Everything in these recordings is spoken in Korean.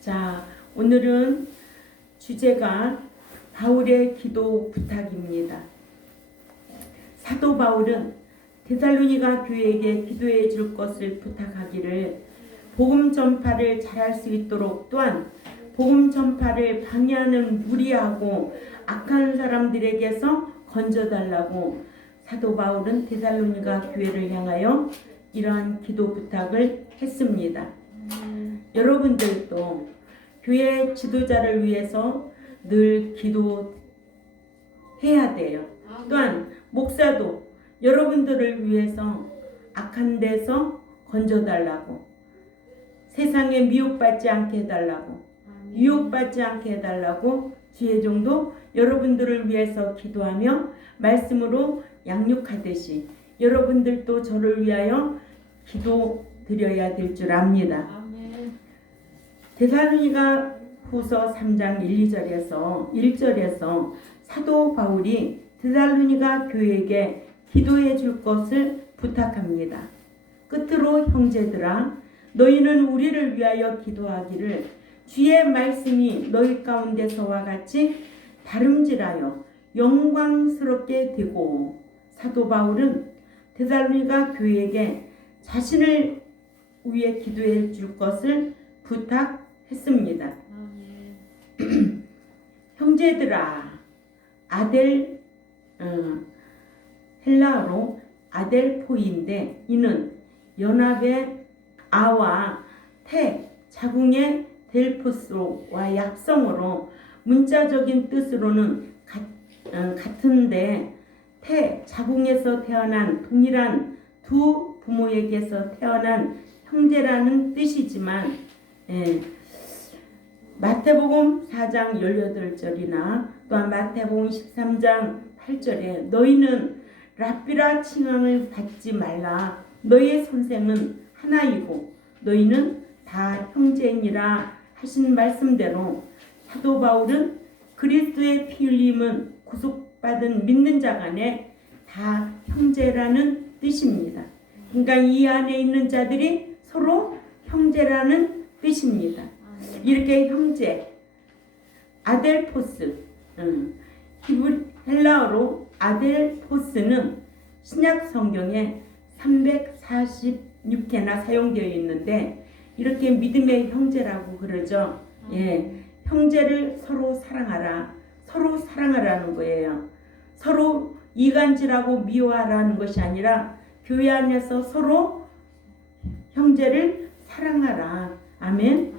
자, 오늘은 주제가 바울의 기도 부탁입니다. 사도 바울은 데살로니가 교회에게 기도해 줄 것을 부탁하기를 복음 전파를 잘할 수 있도록 또한 복음 전파를 방해하는 무리하고 악한 사람들에게서 건져달라고 사도 바울은 데살로니가 교회를 향하여 이러한 기도 부탁을 했습니다. 여러분들도 교회 지도자를 위해서 늘 기도해야 돼요. 또한 목사도 여러분들을 위해서 악한 데서 건져달라고, 세상에 미혹받지 않게 해달라고, 유혹받지 않게 해달라고 주의 종도 여러분들을 위해서 기도하며 말씀으로 양육하듯이 여러분들도 저를 위하여 기도 드려야 될 줄 압니다. 데살로니가 후서 3장 1절에서 사도 바울이 데살로니가 교회에게 기도해 줄 것을 부탁합니다. 끝으로 형제들아, 너희는 우리를 위하여 기도하기를 주의 말씀이 너희 가운데서와 같이 다름질하여 영광스럽게 되고. 사도 바울은 데살로니가 교회에게 자신을 위해 기도해 줄 것을 부탁했습니다. 형제들아, 헬라어로 아델포인데 이는 연합의 아와 테 자궁의 델포스와 약성으로 문자적인 뜻으로는 같은데 테 자궁에서 태어난 동일한 두 부모에게서 태어난 형제라는 뜻이지만 마태복음 4장 18절이나 또한 마태복음 13장 8절에 너희는 랍비라 칭함을 받지 말라. 너희의 선생은 하나이고 너희는 다 형제이니라 하신 말씀대로 사도 바울은 그리스도의 피 흘림은 구속받은 믿는 자 간에 다 형제라는 뜻입니다. 그러니까 이 안에 있는 자들이 서로 형제라는 뜻입니다. 이렇게 형제, 아델포스, 헬라어로 아델포스는 신약 성경에 346회나 사용되어 있는데 이렇게 믿음의 형제라고 그러죠. 형제를 서로 사랑하라. 서로 사랑하라는 거예요. 서로 이간질하고 미워하라는 것이 아니라 교회 안에서 서로 형제를 사랑하라. 아멘.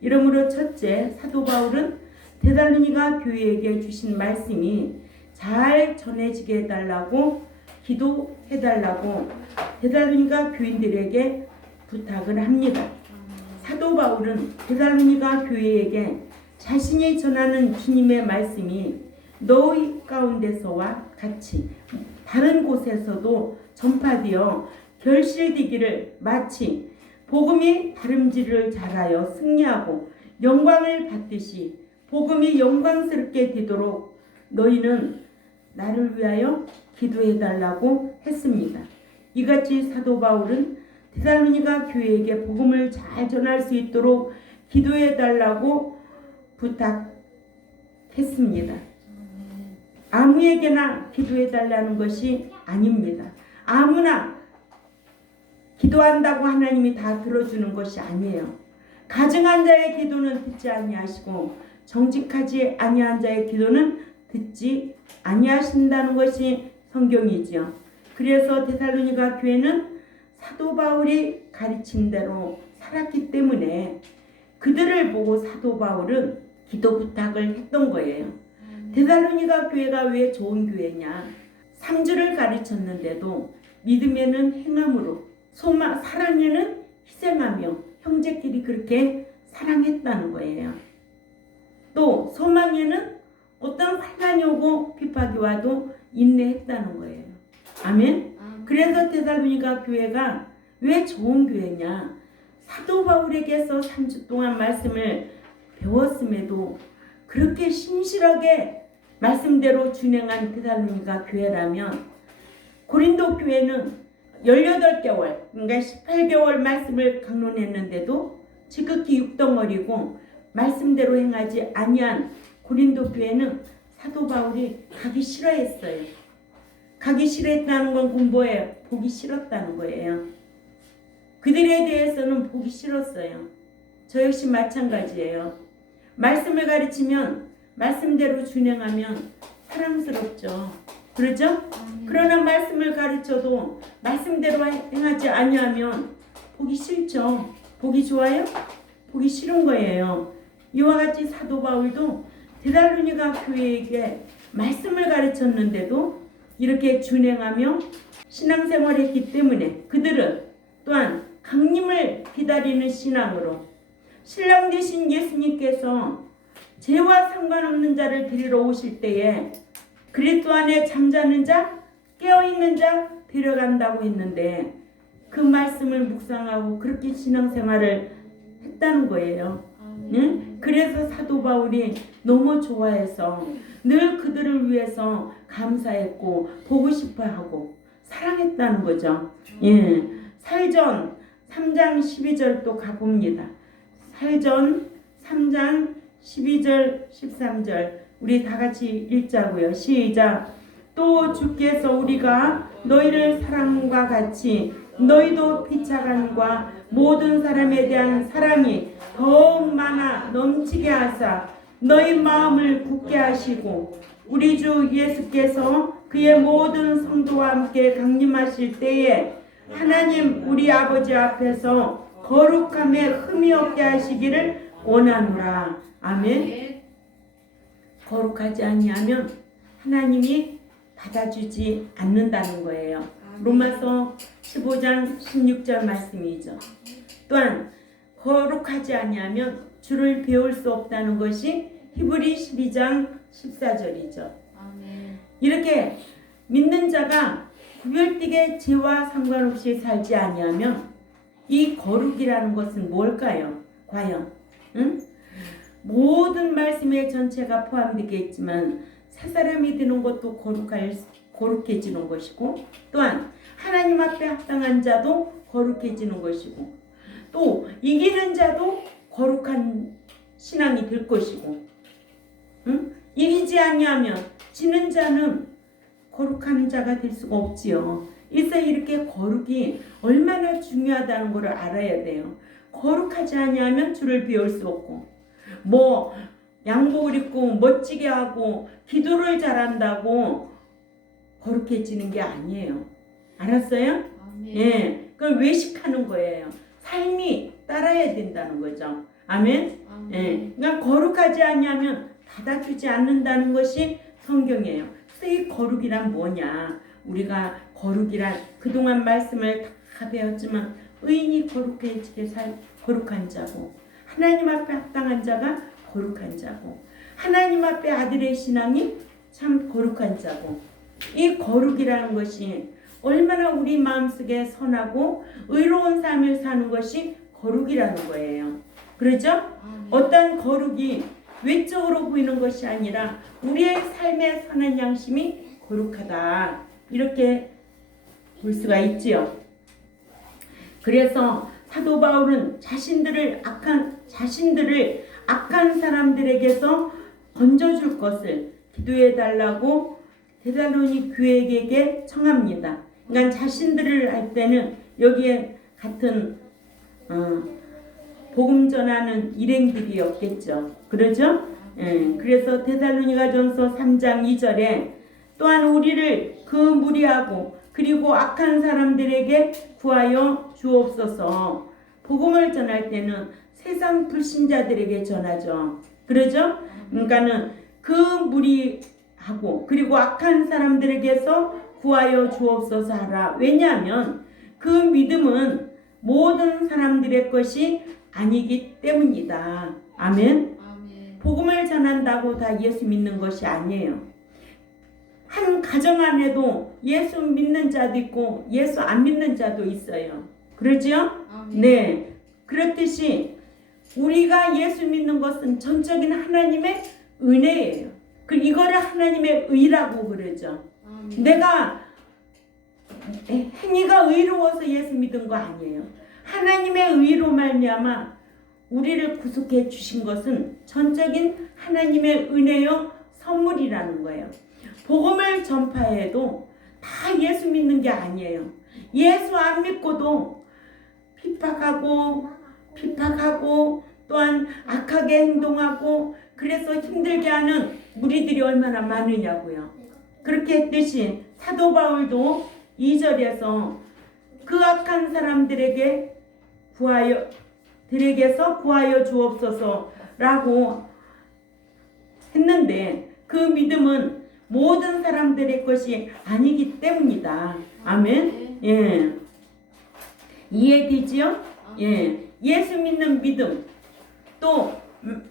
이러므로 첫째, 사도 바울은 데살로니가 교회에게 주신 말씀이 잘 전해지게 해달라고 기도해달라고 데살로니가 교인들에게 부탁을 합니다. 사도 바울은 데살로니가 교회에게 자신이 전하는 주님의 말씀이 너희 가운데서와 같이 다른 곳에서도 전파되어 결실되기를 마치 복음이 다름질을 잘하여 승리하고 영광을 받듯이 복음이 영광스럽게 되도록 너희는 나를 위하여 기도해달라고 했습니다. 이같이 사도 바울은 데살로니가 교회에게 복음을 잘 전할 수 있도록 기도해달라고 부탁했습니다. 아무에게나 기도해달라는 것이 아닙니다. 아무나 기도한다고 하나님이 다 들어주는 것이 아니에요. 가증한 자의 기도는 듣지 아니하시고 정직하지 아니한 자의 기도는 듣지 아니하신다는 것이 성경이지요. 그래서 데살로니가 교회는 사도 바울이 가르친 대로 살았기 때문에 그들을 보고 사도 바울은 기도 부탁을 했던 거예요. 데살로니가 교회가 왜 좋은 교회냐? 3주를 가르쳤는데도 믿음에는 행함으로 사랑에는 희생하며 형제끼리 그렇게 사랑했다는 거예요. 또 소망에는 어떤 환난이 오고 핍박이 와도 인내했다는 거예요. 아멘. 그래서 데살로니가 교회가 왜 좋은 교회냐? 사도 바울에게서 3주 동안 말씀을 배웠음에도 그렇게 신실하게 말씀대로 준행한 데살로니가 교회라면 고린도 교회는 18개월, 그러니까 18개월 말씀을 강론했는데도 지극히 육덩어리고 말씀대로 행하지 아니한 고린도 교회는 사도 바울이 가기 싫어했어요. 가기 싫어했다는 건 공부에 보기 싫었다는 거예요. 그들에 대해서는 보기 싫었어요. 저 역시 마찬가지예요. 말씀을 가르치면 말씀대로 준행하면 사랑스럽죠. 그렇죠? 그러나 말씀을 가르쳐도 말씀대로 행하지 아니하면 보기 싫죠. 보기 좋아요? 보기 싫은 거예요. 이와 같이 사도 바울도 데살로니가 교회에게 말씀을 가르쳤는데도 이렇게 준행하며 신앙생활했기 때문에 그들은 또한 강림을 기다리는 신앙으로 신랑 되신 예수님께서 죄와 상관없는 자를 데리러 오실 때에 그리스도 안에 잠자는 자, 깨어있는 자 데려간다고 했는데 그 말씀을 묵상하고 그렇게 신앙생활을 했다는 거예요. 응? 그래서 사도 바울이 너무 좋아해서 늘 그들을 위해서 감사했고 보고 싶어하고 사랑했다는 거죠. 예. 사회전 3장 12절도 가봅니다. 사회전 3장 12절 13절 우리 다 같이 읽자고요. 시작. 또 주께서 우리가 너희를 사랑과 같이 너희도 피차간과 모든 사람에 대한 사랑이 더욱 많아 넘치게 하사 너희 마음을 굳게 하시고 우리 주 예수께서 그의 모든 성도와 함께 강림하실 때에 하나님 우리 아버지 앞에서 거룩함에 흠이 없게 하시기를 원하노라. 아멘. 거룩하지 아니하면 하나님이 받아주지 않는다는 거예요. 로마서 15장 16절 말씀이죠. 또한 거룩하지 아니하면 주를 배울 수 없다는 것이 히브리 12장 14절이죠. 이렇게 믿는 자가 구별되게 죄와 상관없이 살지 아니하면 이 거룩이라는 것은 뭘까요? 과연 모든 말씀의 전체가 포함되겠지만 새 사람이 되는 것도 거룩해지는 것이고 또한 하나님 앞에 합당한 자도 거룩해지는 것이고 또 이기는 자도 거룩한 신앙이 될 것이고 이기지 아니하면 지는 자는 거룩한 자가 될 수가 없지요. 그래서 이렇게 거룩이 얼마나 중요하다는 것을 알아야 돼요. 거룩하지 아니하면 주를 배울 수 없고 뭐 양복을 입고 멋지게 하고 기도를 잘한다고 거룩해지는 게 아니에요. 알았어요? 예, 그걸 외식하는 거예요. 삶이 따라야 된다는 거죠. 아멘. 예, 그러니까 거룩하지 않냐면 받아주지 않는다는 것이 성경이에요. 그래서 이 거룩이란 뭐냐? 우리가 거룩이란 그동안 말씀을 다 배웠지만 의인이 거룩해지게 거룩한 자고 하나님 앞에 합당한 자가 거룩한 자고 하나님 앞에 아들의 신앙이 참 거룩한 자고 이 거룩이라는 것이 얼마나 우리 마음속에 선하고 의로운 삶을 사는 것이 거룩이라는 거예요. 그렇죠? 어떤 거룩이 외적으로 보이는 것이 아니라 우리의 삶의 선한 양심이 거룩하다. 이렇게 볼 수가 있지요. 그래서 사도 바울은 자신들을 악한 사람들에게서 건져줄 것을 기도해 달라고 데살로니 교회에게 청합니다. 그러니까 자신들을 할 때는 여기에 같은 복음 전하는 일행들이었겠죠. 그러죠? 예, 그래서 데살로니가전서 3장 2절에 또한 우리를 그 무리하고 그리고 악한 사람들에게 구하여 주옵소서. 복음을 전할 때는 세상 불신자들에게 전하죠. 그러죠? 그러니까는 그 무리하고 그리고 악한 사람들에게서 구하여 주옵소서 하라. 왜냐하면 그 믿음은 모든 사람들의 것이 아니기 때문이다. 아멘. 복음을 전한다고 다 예수 믿는 것이 아니에요. 한 가정 안에도 예수 믿는 자도 있고 예수 안 믿는 자도 있어요. 그러죠? 네. 그렇듯이 우리가 예수 믿는 것은 전적인 하나님의 은혜예요. 이거를 하나님의 의라고 그러죠. 내가 행위가 의로워서 예수 믿은 거 아니에요. 하나님의 의로 말미암아 우리를 구속해 주신 것은 전적인 하나님의 은혜요 선물이라는 거예요. 복음을 전파해도 다 예수 믿는 게 아니에요. 예수 안 믿고도 핍박하고 또한 악하게 행동하고 그래서 힘들게 하는 무리들이 얼마나 많으냐고요. 그렇게 했듯이 사도 바울도 2절에서 그 악한 사람들에게서 구하여 주옵소서라고 했는데 그 믿음은 모든 사람들의 것이 아니기 때문이다. 아멘. 예. 이해되지요? 예. 예수 믿는 믿음, 또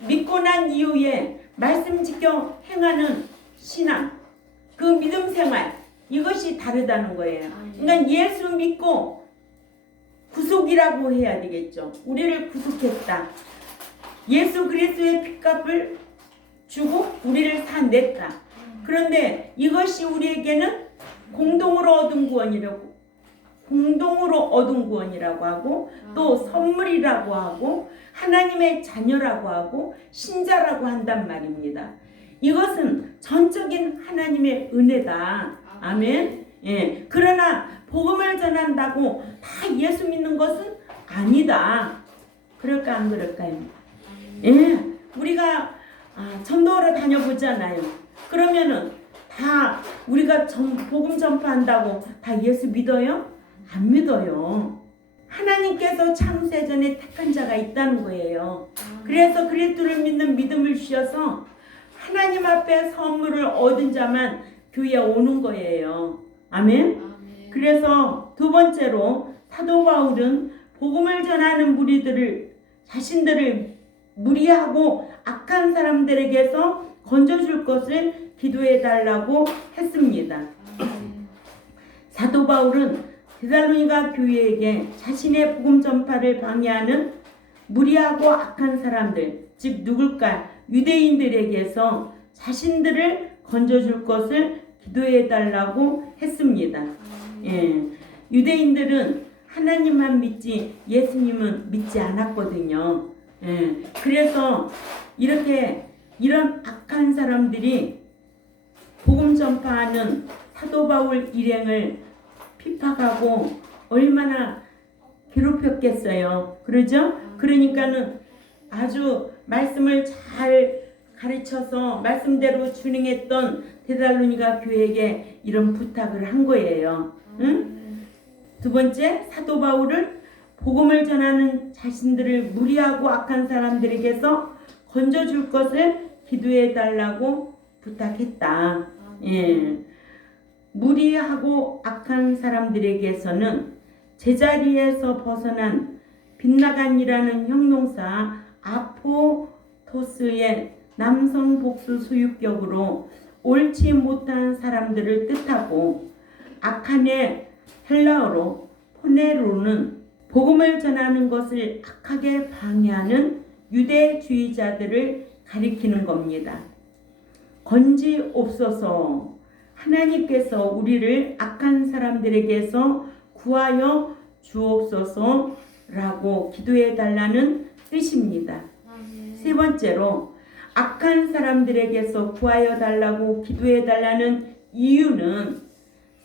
믿고 난 이후에 말씀 지켜 행하는 신앙, 그 믿음 생활, 이것이 다르다는 거예요. 그러니까 예수 믿고 구속이라고 해야 되겠죠. 우리를 구속했다. 예수 그리스도의 핏값을 주고 우리를 사냈다. 그런데 이것이 우리에게는 공동으로 얻은 구원이라고 하고 또 선물이라고 하고 하나님의 자녀라고 하고 신자라고 한단 말입니다. 이것은 전적인 하나님의 은혜다. 아멘. 예. 그러나 복음을 전한다고 다 예수 믿는 것은 아니다. 그럴까 안 그럴까요? 예. 우리가 전도하러 다녀보잖아요. 그러면은 다 우리가 복음 전파한다고 다 예수 믿어요? 안 믿어요. 하나님께서 창세전에 택한 자가 있다는 거예요. 그래서 그리스도를 믿는 믿음을 주셔서 하나님 앞에 선물을 얻은 자만 교회에 오는 거예요. 아멘. 그래서 두 번째로 사도 바울은 복음을 전하는 자신들을 무리하고 악한 사람들에게서 건져줄 것을 기도해 달라고 했습니다. 사도 바울은 데살로니가 교회에게 자신의 복음 전파를 방해하는 무리하고 악한 사람들, 즉 누굴까? 유대인들에게서 자신들을 건져줄 것을 기도해 달라고 했습니다. 예, 유대인들은 하나님만 믿지 예수님은 믿지 않았거든요. 예, 그래서 이런 악한 사람들이 복음 전파하는 사도 바울 일행을 핍박하고 얼마나 괴롭혔겠어요. 그러죠? 그러니까는 아주 말씀을 잘 가르쳐서 말씀대로 준행했던 데살로니가 교회에게 이런 부탁을 한 거예요. 응? 두 번째, 사도 바울은 복음을 전하는 자신들을 무리하고 악한 사람들에게서 건져줄 것을 기도해 달라고 부탁했다. 예. 무리하고 악한 사람들에게서는 제자리에서 벗어난 빗나간이라는 형용사 아포토스의 남성 복수 소유격으로 옳지 못한 사람들을 뜻하고 악한의 헬라어로 포네로는 복음을 전하는 것을 악하게 방해하는 유대주의자들을 가리키는 겁니다. 건지옵소서. 하나님께서 우리를 악한 사람들에게서 구하여 주옵소서라고 기도해 달라는 뜻입니다. 세 번째로 악한 사람들에게서 구하여 달라고 기도해 달라는 이유는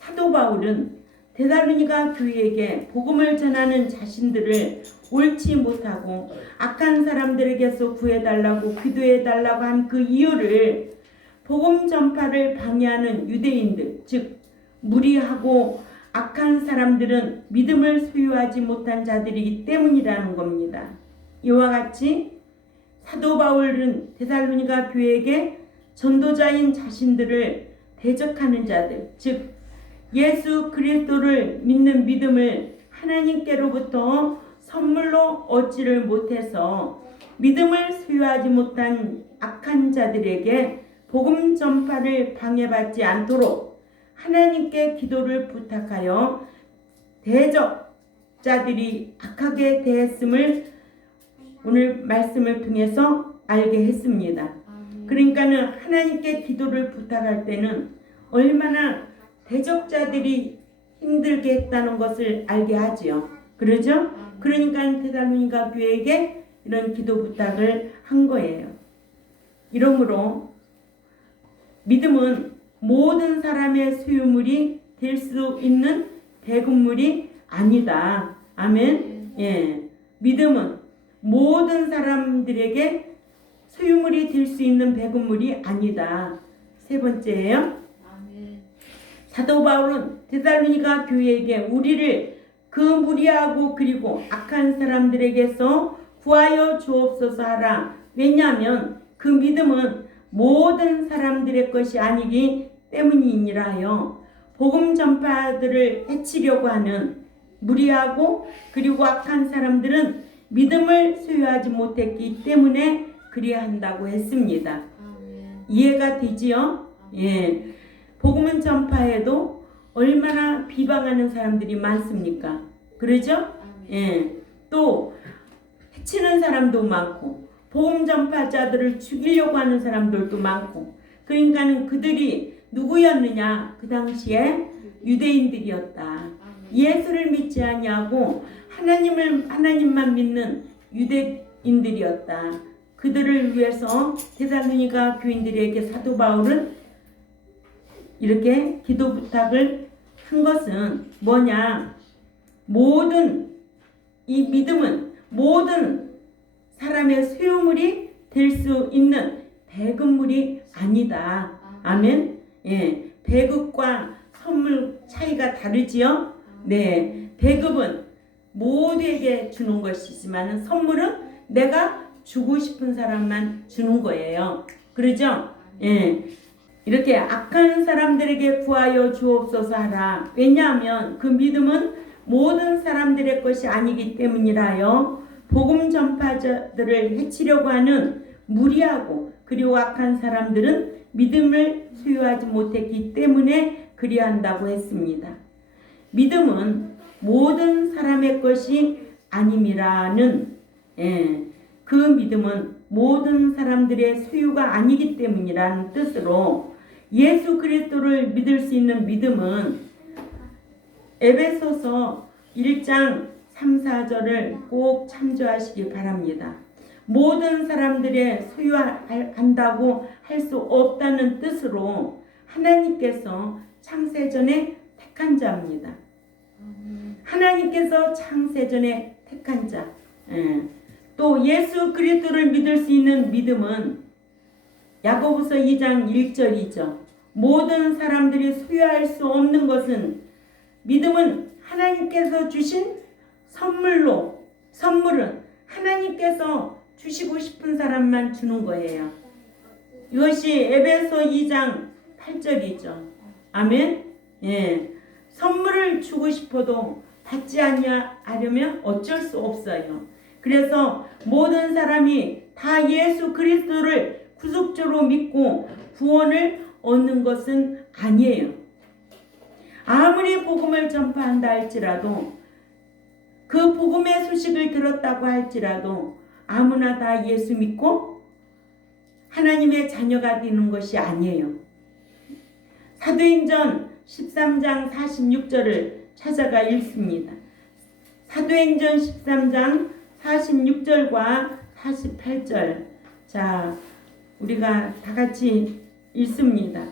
사도 바울은 데살로니가 교회에게 복음을 전하는 자신들을 옳지 못하고 악한 사람들에게서 구해달라고 기도해달라고 한 그 이유를 복음 전파를 방해하는 유대인들, 즉 무리하고 악한 사람들은 믿음을 소유하지 못한 자들이기 때문이라는 겁니다. 이와 같이 사도 바울은 데살로니가 교회에게 전도자인 자신들을 대적하는 자들, 즉 예수 그리스도를 믿는 믿음을 하나님께로부터 선물로 얻지를 못해서 믿음을 소유하지 못한 악한 자들에게 복음 전파를 방해받지 않도록 하나님께 기도를 부탁하여 대적자들이 악하게 대했음을 오늘 말씀을 통해서 알게 했습니다. 그러니까는 하나님께 기도를 부탁할 때는 얼마나 대적자들이 힘들게 했다는 것을 알게 하지요. 그러죠? 그러니까 데살로니가 교회에게 이런 기도 부탁을 한 거예요. 이러므로 믿음은 모든 사람의 소유물이 될 수 있는 배급물이 아니다. 아멘. 예. 믿음은 모든 사람들에게 소유물이 될 수 있는 배급물이 아니다. 세 번째예요. 사도 바울은 데살로니가 교회에게 우리를 그 무리하고 그리고 악한 사람들에게서 구하여 주옵소서 하라. 왜냐하면 그 믿음은 모든 사람들의 것이 아니기 때문이니라 하여 복음 전파들을 해치려고 하는 무리하고 그리고 악한 사람들은 믿음을 소유하지 못했기 때문에 그리한다고 했습니다. 이해가 되지요? 예. 복음 전파에도 얼마나 비방하는 사람들이 많습니까? 그러죠? 예. 또 해치는 사람도 많고 복음 전파자들을 죽이려고 하는 사람들도 많고, 그러니까는 그들이 누구였느냐? 그 당시에 유대인들이었다. 예수를 믿지 아니하고 하나님만 믿는 유대인들이었다. 그들을 위해서 데살로니가 교인들에게 사도 바울은 이렇게 기도 부탁을 한 것은 뭐냐? 이 믿음은 모든 사람의 소유물이 될 수 있는 배급물이 아니다. 아멘. 예, 배급과 선물 차이가 다르지요. 네, 배급은 모두에게 주는 것이지만 선물은 내가 주고 싶은 사람만 주는 거예요. 그러죠? 예. 이렇게 악한 사람들에게 구하여 주옵소서 하라. 왜냐하면 그 믿음은 모든 사람들의 것이 아니기 때문이라요. 복음 전파자들을 해치려고 하는 무리하고 그리고 악한 사람들은 믿음을 소유하지 못했기 때문에 그리한다고 했습니다. 믿음은 모든 사람의 것이 아님이라는, 그 믿음은 모든 사람들의 소유가 아니기 때문이라는 뜻으로 예수 그리스도를 믿을 수 있는 믿음은 에베소서 1장 3, 4절을 꼭 참조하시기 바랍니다. 모든 사람들의 소유한다고 할 수 없다는 뜻으로 하나님께서 창세전에 택한 자입니다. 하나님께서 창세전에 택한 자. 또 예수 그리스도를 믿을 수 있는 믿음은 야고보서 2장 1절이죠. 모든 사람들이 소유할 수 없는 것은 믿음은 하나님께서 주신 선물은 하나님께서 주시고 싶은 사람만 주는 거예요. 이것이 에베소 2장 8절이죠. 아멘. 예. 선물을 주고 싶어도 받지 않으려면 어쩔 수 없어요. 그래서 모든 사람이 다 예수 그리스도를 구속주로 믿고 구원을 얻는 것은 아니에요. 아무리 복음을 전파한다 할지라도, 그 복음의 소식을 들었다고 할지라도 아무나 다 예수 믿고 하나님의 자녀가 되는 것이 아니에요. 사도행전 13장 46절을 찾아가 읽습니다. 사도행전 13장 46절과 48절. 자, 우리가 다 같이 읽습니다.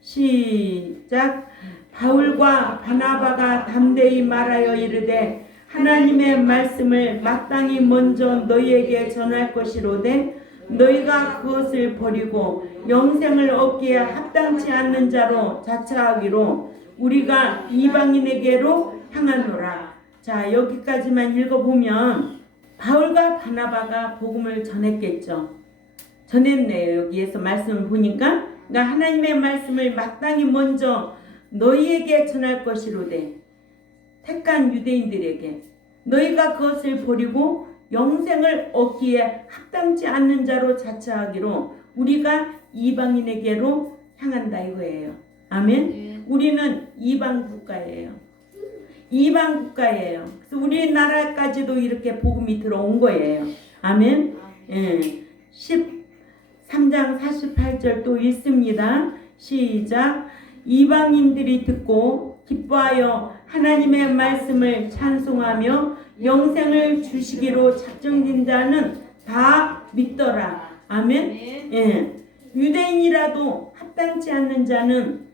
시작. 바울과 바나바가 담대히 말하여 이르되 하나님의 말씀을 마땅히 먼저 너희에게 전할 것이로되 너희가 그것을 버리고 영생을 얻기에 합당치 않는 자로 자처하기로 우리가 이방인에게로 향하노라. 자, 여기까지만 읽어보면 바울과 바나바가 복음을 전했겠죠. 전했네요. 여기에서 말씀을 보니까, 그러니까 하나님의 말씀을 마땅히 먼저 너희에게 전할 것이로되, 택한 유대인들에게 너희가 그것을 버리고 영생을 얻기에 합당치 않는 자로 자처하기로 우리가 이방인에게로 향한다 이거예요. 아멘. 우리는 이방 국가예요. 이방 국가예요. 그래서 우리나라까지도 이렇게 복음이 들어온 거예요. 아멘. 예. 13장 48절 또 읽습니다. 시작. 이방인들이 듣고 기뻐하여 하나님의 말씀을 찬송하며 영생을 주시기로 작정된 자는 다 믿더라. 아멘. 예. 유대인이라도 합당치 않는 자는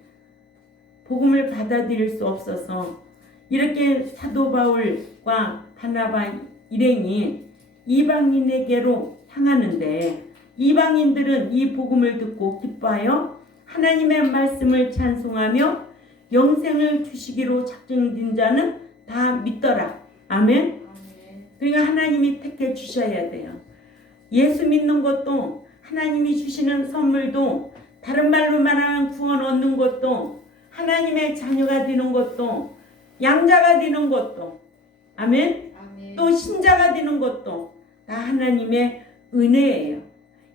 복음을 받아들일 수 없어서 이렇게 사도 바울과 바나바 일행이 이방인에게로 향하는데, 이방인들은 이 복음을 듣고 기뻐하여 하나님의 말씀을 찬송하며 영생을 주시기로 작정된 자는 다 믿더라. 아멘. 그러니까 하나님이 택해 주셔야 돼요. 예수 믿는 것도, 하나님이 주시는 선물도, 다른 말로 말하면 구원 얻는 것도, 하나님의 자녀가 되는 것도, 양자가 되는 것도, 아멘. 또 신자가 되는 것도 다 하나님의 은혜예요.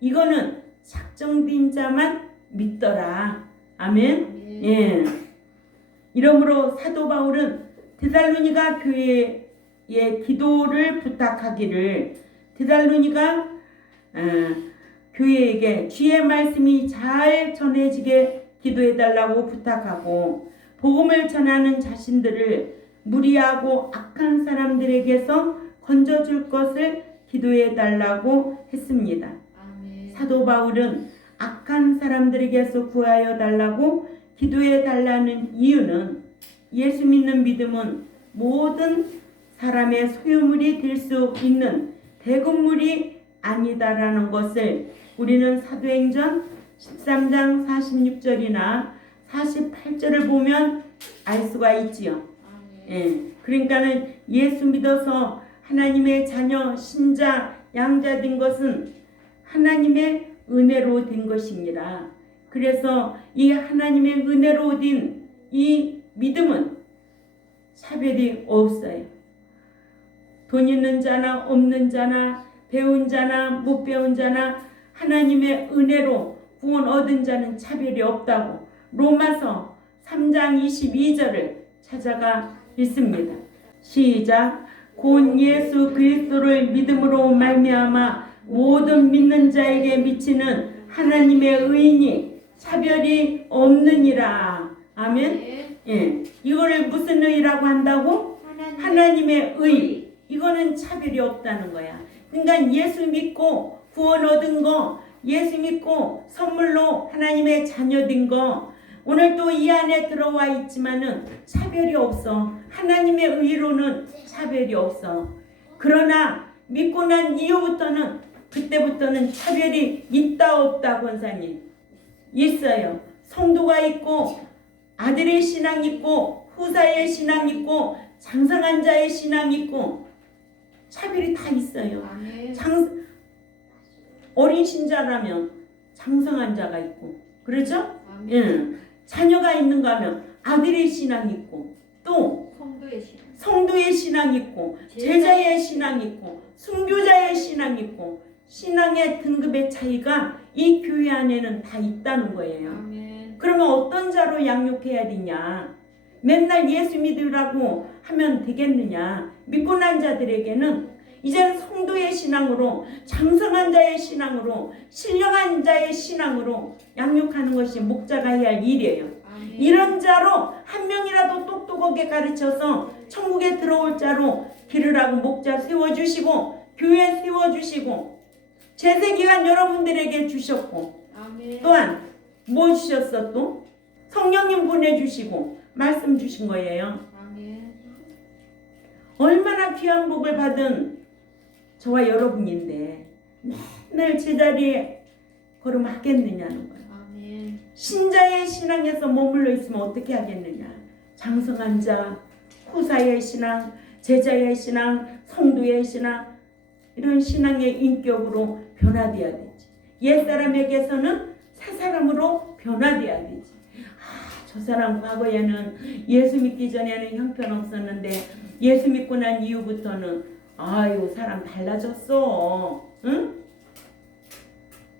이거는 작정된 자만 믿더라. 아멘. 예. 이러므로 사도 바울은 데살로니가 교회에 기도를 부탁하기를, 데살로니가 교회에게 주의 말씀이 잘 전해지게 기도해달라고 부탁하고, 복음을 전하는 자신들을 무리하고 악한 사람들에게서 건져줄 것을 기도해달라고 했습니다. 아멘. 사도 바울은 악한 사람들에게서 구하여 달라고 기도해달라는 이유는, 예수 믿는 믿음은 모든 사람의 소유물이 될 수 있는 대금물이 아니다라는 것을 우리는 사도행전 13장 46절이나 48절을 보면 알 수가 있지요. 예. 그러니까는 예수 믿어서 하나님의 자녀, 신자, 양자 된 것은 하나님의 은혜로 된 것입니다. 그래서 이 하나님의 은혜로 된 이 믿음은 차별이 없어요. 돈 있는 자나 없는 자나, 배운 자나 못 배운 자나, 하나님의 은혜로 구원 얻은 자는 차별이 없다고 로마서 3장 22절을 찾아가 있습니다. 시작. 곧 예수 그리스도를 믿음으로 말미암아 모든 믿는 자에게 미치는 하나님의 의인이 차별이 없느니라. 아멘. 예, 이거를 무슨 의라고 한다고? 하나님의 의. 이거는 차별이 없다는 거야. 그러니까 예수 믿고 구원 얻은 거, 예수 믿고 선물로 하나님의 자녀된 거, 오늘 또 이 안에 들어와 있지만은 차별이 없어. 하나님의 의로는 차별이 없어. 그러나 믿고 난 이후부터는, 그때부터는 차별이 있다 없다 권사님? 있어요. 성도가 있고, 아들의 신앙 있고, 후사의 신앙 있고, 장성한 자의 신앙 있고, 차별이 다 있어요. 어린 신자라면 장성한 자가 있고, 그렇죠? 예. 자녀가 있는가 하면 아들의 신앙 있고, 또 성도의 신앙 있고, 제자의 신앙 있고, 순교자의 신앙 있고, 신앙의 등급의 차이가 이 교회 안에는 다 있다는 거예요. 아멘. 그러면 어떤 자로 양육해야 되냐? 맨날 예수 믿으라고 하면 되겠느냐? 믿고 난 자들에게는 이제는 성도의 신앙으로, 장성한 자의 신앙으로, 신령한 자의 신앙으로 양육하는 것이 목자가 해야 할 일이에요. 아멘. 이런 자로 한 명이라도 똑똑하게 가르쳐서 천국에 들어올 자로 기르라고 목자 세워주시고, 교회 세워주시고, 제세기간 여러분들에게 주셨고, 아멘. 또한 뭐 주셨어? 또 성령님 보내주시고 말씀 주신 거예요. 아멘. 얼마나 귀한 복을 받은 저와 여러분인데 맨날 제자리에 걸음하겠느냐는 거예요. 아멘. 신자의 신앙에서 머물러 있으면 어떻게 하겠느냐? 장성한 자, 후사의 신앙, 제자의 신앙, 성도의 신앙, 이런 신앙의 인격으로 변화되어야 되지. 옛사람에게서는 새사람으로 변화되어야 되지. 저 사람 과거에는 예수 믿기 전에는 형편없었는데 예수 믿고 난 이후부터는 아유 사람 달라졌어. 응?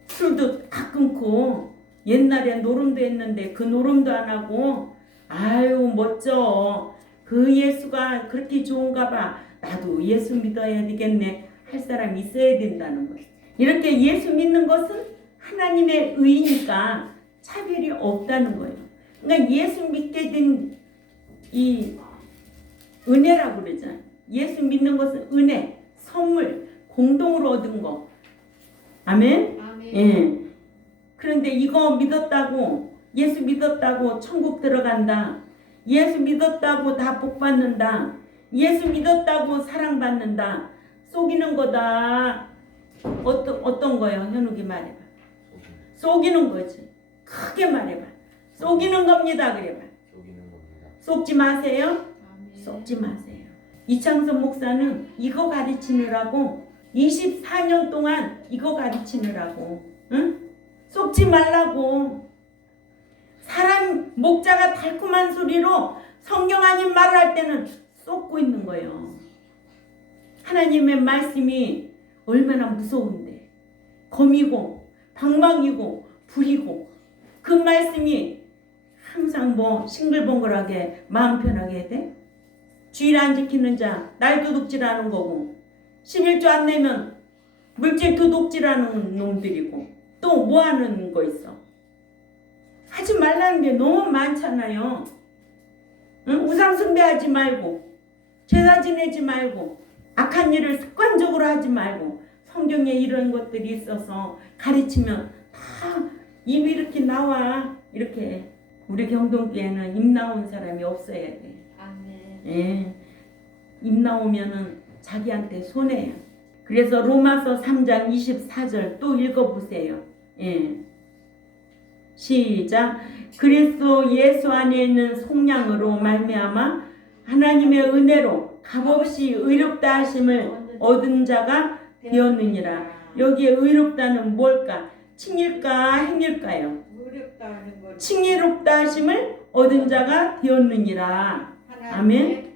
술도 다 끊고 옛날에 노름도 했는데 그 노름도 안 하고 아유 멋져. 그 예수가 그렇게 좋은가 봐. 나도 예수 믿어야 되겠네 할 사람이 있어야 된다는 거예요. 이렇게 예수 믿는 것은 하나님의 의니까 차별이 없다는 거예요. 그러니까 예수 믿게 된 이 은혜라고 그러잖아요. 예수 믿는 것은 은혜, 선물, 공동으로 얻은 거. 아멘? 아멘. 예. 그런데 이거 믿었다고, 예수 믿었다고 천국 들어간다. 예수 믿었다고 다 복 받는다. 예수 믿었다고 사랑받는다. 속이는 거다. 어떤 거요? 현욱이 말해봐. 속이는 거지. 크게 말해봐. 속이는 겁니다. 그래봐. 속지 마세요. 아멘. 속지 마세요. 이창선 목사는 이거 가르치느라고 24년 동안 이거 가르치느라고, 응? 속지 말라고. 사람 목자가 달콤한 소리로 성경 아닌 말을 할 때는 쏟고 있는 거예요. 하나님의 말씀이 얼마나 무서운데, 검이고 방망이고 불이고, 그 말씀이 항상 뭐 싱글벙글하게 마음 편하게 해야 돼? 주일 안 지키는 자 날 도둑질하는 거고, 11조 안 내면 물질 도둑질하는 놈들이고, 또 뭐 하는 거 있어? 하지 말라는 게 너무 많잖아요. 응? 우상 숭배하지 말고, 제사 지내지 말고, 악한 일을 습관적으로 하지 말고. 성경에 이런 것들이 있어서 가르치면 다 입이 이렇게 나와. 이렇게. 우리 경동교회는 입 나온 사람이 없어야 돼. 아멘. 예. 입 나오면은 자기한테 손해야. 그래서 로마서 3장 24절 또 읽어보세요. 예. 시작. 그리스도 예수 안에 있는 속량으로 말미암아 하나님의 은혜로 값없이 의롭다 하심을 얻은 자가 되었느니라. 여기에 의롭다는 뭘까? 칭일까 행일까요? 의롭다는 것. 칭의롭다 하심을 얻은 자가 되었느니라. 아멘.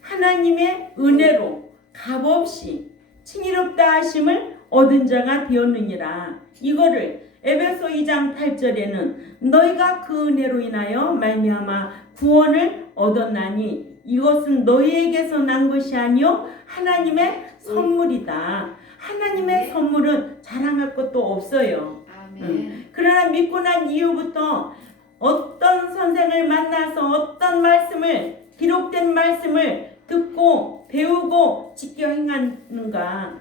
하나님의 은혜로 값없이 칭의롭다 하심을 얻은 자가 되었느니라. 이거를 에베소 2장 8절에는 너희가 그 은혜로 인하여 말미암아 구원을 얻었나니 이것은 너희에게서 난 것이 아니요 하나님의 선물이다. 하나님의 선물은 자랑할 것도 없어요. 아멘. 그러나 믿고 난 이후부터 어떤 선생을 만나서 어떤 말씀을, 기록된 말씀을 듣고 배우고 지켜 행하는가,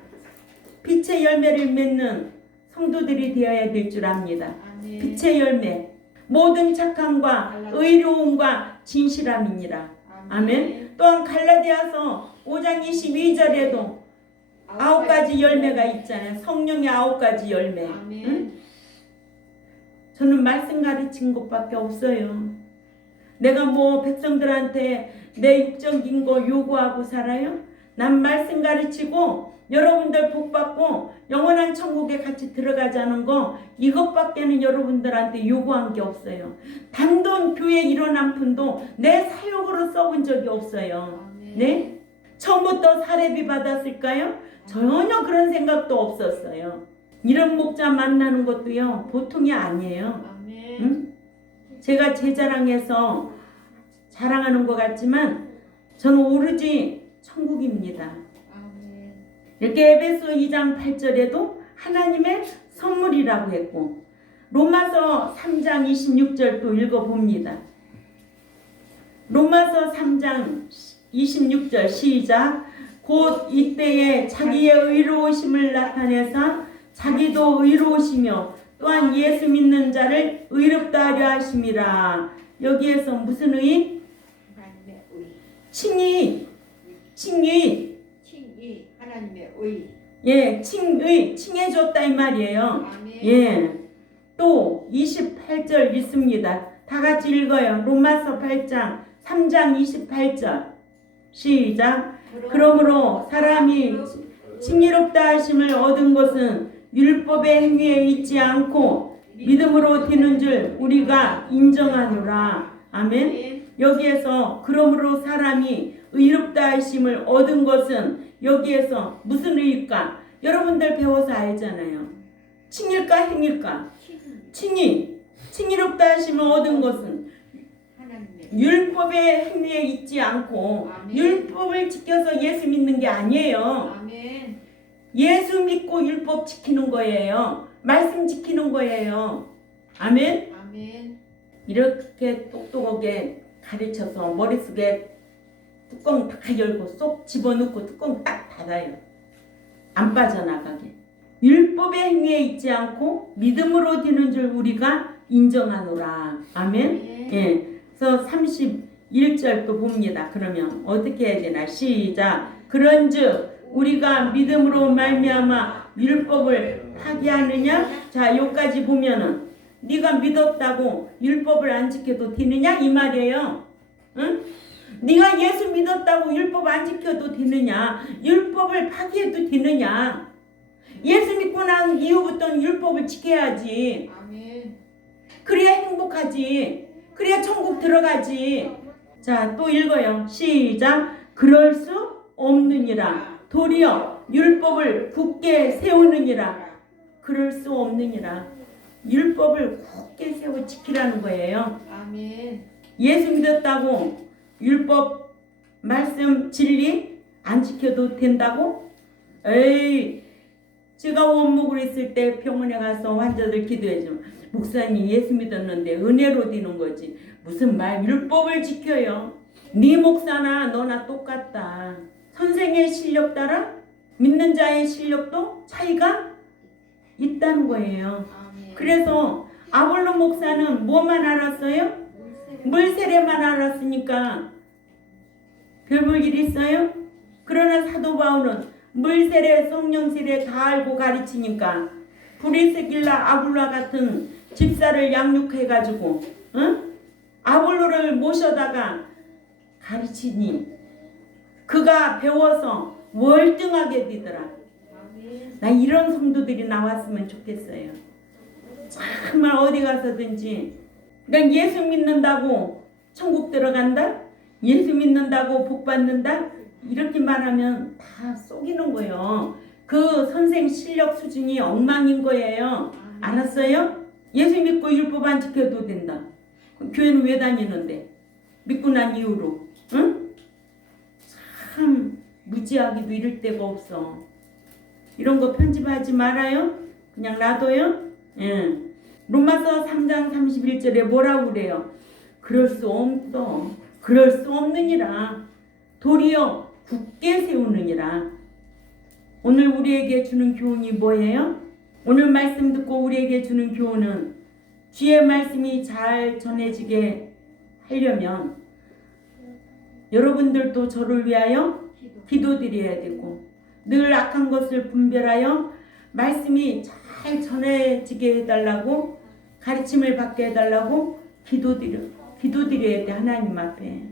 빛의 열매를 맺는 성도들이 되어야 될 줄 압니다. 아멘. 빛의 열매, 모든 착함과 의로움과 진실함이니라. 아멘. 또한 갈라디아서 5장 22절에도 9가지 열매가 있잖아요. 성령의 9가지 열매. 아멘. 응? 저는 말씀 가르친 것밖에 없어요. 내가 뭐 백성들한테 내 육적인 거 요구하고 살아요? 난 말씀 가르치고 여러분들 복받고 영원한 천국에 같이 들어가자는 거, 이것밖에는 여러분들한테 요구한 게 없어요. 단돈 교회 일원 푼도 내 사역으로 써본 적이 없어요. 아멘. 네? 처음부터 사례비 받았을까요? 전혀 그런 생각도 없었어요. 이런 목자 만나는 것도요 보통이 아니에요. 아멘. 응? 제가 제 자랑해서 자랑하는 것 같지만 저는 오로지 천국입니다. 아멘. 이렇게 에베소 2장 8절에도 하나님의 선물이라고 했고, 로마서 3장 26절도 읽어봅니다. 로마서 3장 26절 시작. 곧 이때에 자기의 의로우심을 나타내사 자기도 의로우시며 또한 예수 믿는 자를 의롭다 하려 하심이라. 여기에서 무슨 의? 하나님의 의. 칭의. 칭의. 하나님의 의. 예, 칭해줬다 이 말이에요. 아멘. 예. 또 28절 있습니다. 다 같이 읽어요. 로마서 8장 3장 28절 시작. 그러므로 사람이 칭의롭다 하심을 얻은 것은 율법의 행위에 있지 않고 믿음으로 되는 줄 우리가 인정하노라. 아멘. 여기에서 그러므로 사람이 의롭다 하심을 얻은 것은 여기에서 무슨 의일까? 여러분들 배워서 알잖아요. 칭일까 행일까? 칭의롭다 하심을 얻은 것은 율법의 행위에 있지 않고, 아멘. 율법을 지켜서 예수 믿는 게 아니에요. 아멘. 예수 믿고 율법 지키는 거예요. 말씀 지키는 거예요. 아멘. 아멘. 이렇게 똑똑하게 가르쳐서 머릿속에 뚜껑 다 열고 쏙 집어넣고 뚜껑 딱 닫아요. 안 빠져나가게. 율법의 행위에 있지 않고 믿음으로 되는 줄 우리가 인정하노라. 아멘. 예. 그래서 31절도 봅니다. 그러면 어떻게 해야 되나? 시작. 그런즉 우리가 믿음으로 말미암아 율법을 파기하느냐? 자, 여기까지 보면은 네가 믿었다고 율법을 안 지켜도 되느냐? 이 말이에요. 응? 네가 예수 믿었다고 율법 안 지켜도 되느냐? 율법을 파기해도 되느냐? 예수 믿고 난 이후부터는 율법을 지켜야지. 아멘. 그래야 행복하지. 그래야 천국 들어가지. 자, 또 읽어요. 시작. 그럴 수 없느니라. 도리어 율법을 굳게 세우느니라. 그럴 수 없느니라. 율법을 굳게 세워 지키라는 거예요. 아멘. 예수 믿었다고 율법 말씀 진리 안 지켜도 된다고? 에이, 제가 원목으로 있을 때 병원에 가서 환자들 기도해주면 목사님 예수 믿었는데 은혜로 되는 거지 무슨 말 율법을 지켜요. 네 목사나 너나 똑같다. 선생의 실력 따라 믿는 자의 실력도 차이가 있다는 거예요. 아멘. 그래서 아볼로 목사는 뭐만 알았어요? 물세례만 알았으니까 별 볼 일 있어요? 그러나 사도 바울은 물세례 성령세례 다 알고 가르치니까 브리스길라 아볼로와 같은 집사를 양육해가지고 아볼로를 모셔다가 가르치니 그가 배워서 월등하게 되더라. 아멘. 나 이런 성도들이 나왔으면 좋겠어요. 정말 어디 가서든지 그냥 예수 믿는다고 천국 들어간다? 예수 믿는다고 복 받는다? 이렇게 말하면 다 속이는 거예요. 그 선생 실력 수준이 엉망인 거예요. 알았어요? 예수 믿고 율법 안 지켜도 된다. 그럼 교회는 왜 다니는데? 믿고 난 이후로. 응? 참 무지하기도 이럴 데가 없어. 이런 거 편집하지 말아요. 그냥 놔둬요. 예. 로마서 3장 31절에 뭐라고 그래요? 그럴 수 없어. 그럴 수 없느니라. 도리어 굳게 세우느니라. 오늘 우리에게 주는 교훈이 뭐예요? 오늘 말씀 듣고 우리에게 주는 교훈은 주의 말씀이 잘 전해지게 하려면 여러분들도 저를 위하여 기도드려야 되고 늘 악한 것을 분별하여 말씀이 잘 전해지게 해달라고 가르침을 받게 해달라고 기도드려야 돼. 하나님 앞에.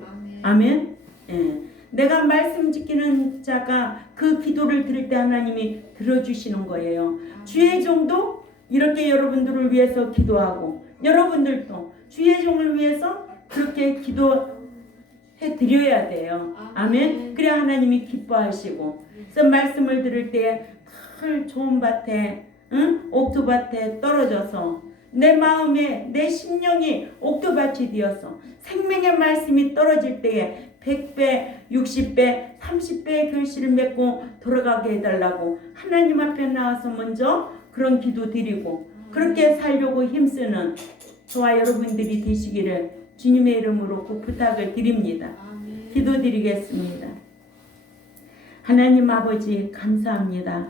아멘. 예. 내가 말씀 지키는 자가 그 기도를 들을 때 하나님이 들어주시는 거예요. 주의 종도 이렇게 여러분들을 위해서 기도하고 여러분들도 주의 종을 위해서 그렇게 기도해 드려야 돼요. 아멘. 그래야 하나님이 기뻐하시고 그래서 말씀을 들을 때 털 좋은 밭에 옥토밭에 떨어져서 내 마음에 내 심령이 옥토밭이 되어서 생명의 말씀이 떨어질 때에 100배, 60배, 30배의 결실을 맺고 돌아가게 해달라고 하나님 앞에 나와서 먼저 그런 기도 드리고 그렇게 살려고 힘쓰는 저와 여러분들이 되시기를 주님의 이름으로 꼭 부탁을 드립니다. 기도드리겠습니다. 하나님 아버지 감사합니다.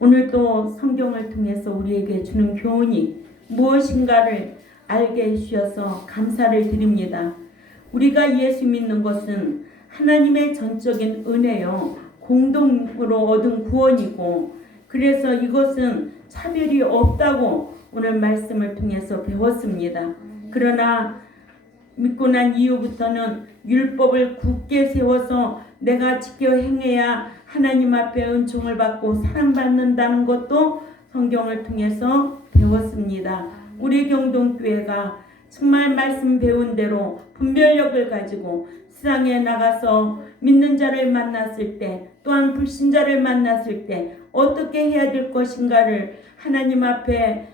오늘도 성경을 통해서 우리에게 주는 교훈이 무엇인가를 알게 해주셔서 감사를 드립니다. 우리가 예수 믿는 것은 하나님의 전적인 은혜요. 공동으로 얻은 구원이고 그래서 이것은 차별이 없다고 오늘 말씀을 통해서 배웠습니다. 그러나 믿고 난 이후부터는 율법을 굳게 세워서 내가 지켜 행해야 하나님 앞에 은총을 받고 사랑받는다는 것도 성경을 통해서 배웠습니다. 우리 경동교회가 정말 말씀 배운 대로 분별력을 가지고 세상에 나가서 믿는 자를 만났을 때 또한 불신자를 만났을 때 어떻게 해야 될 것인가를 하나님 앞에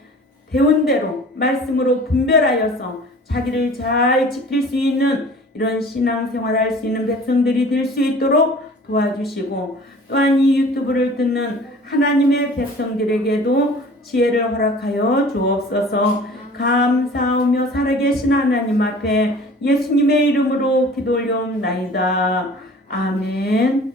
배운 대로 말씀으로 분별하여서 자기를 잘 지킬 수 있는 이런 신앙생활을 할 수 있는 백성들이 될 수 있도록 도와주시고 또한 이 유튜브를 듣는 하나님의 백성들에게도 지혜를 허락하여 주옵소서. 감사하며 살아계신 하나님 앞에 예수님의 이름으로 기도 올려옵나이다. 아멘.